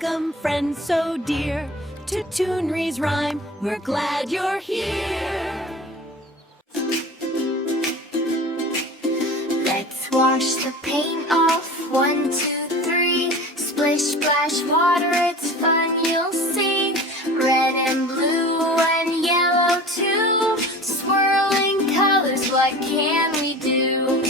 Welcome, friends so dear, to Toonriesrhymes. We're glad you're here. Let's wash the paint off. 1, 2, 3. Splish, splash, water, it's fun, you'll see. Red and blue and yellow too. Swirling colors, what can we do?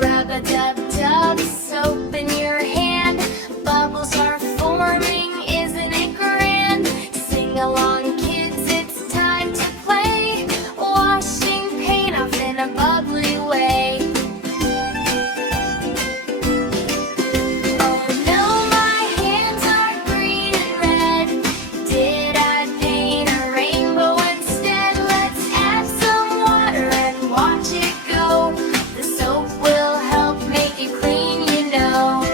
Rub-a-dub-dub, soap in your hand. Bubbles are forming, isn't it grand? Sing along, kids, it's time to play. Washing paint off in a bubbly way. Oh no, my hands are green and red. Did I paint a rainbow instead? Let's add some water and watch it go. The soap will help make it clean, you know.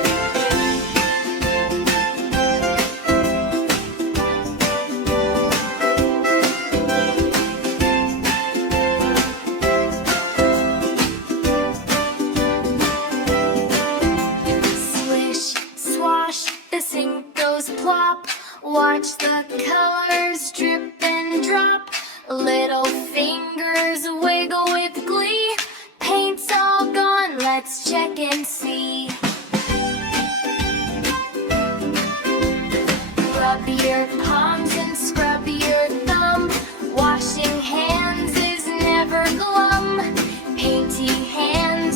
Swish, swash, the sink goes plop. Watch the colors drip and drop. Little fingers wiggle with glee. Paint's all gone, let's check and see. Rub your palms and scrub your thumb. Washing hands is never glum. Painty hands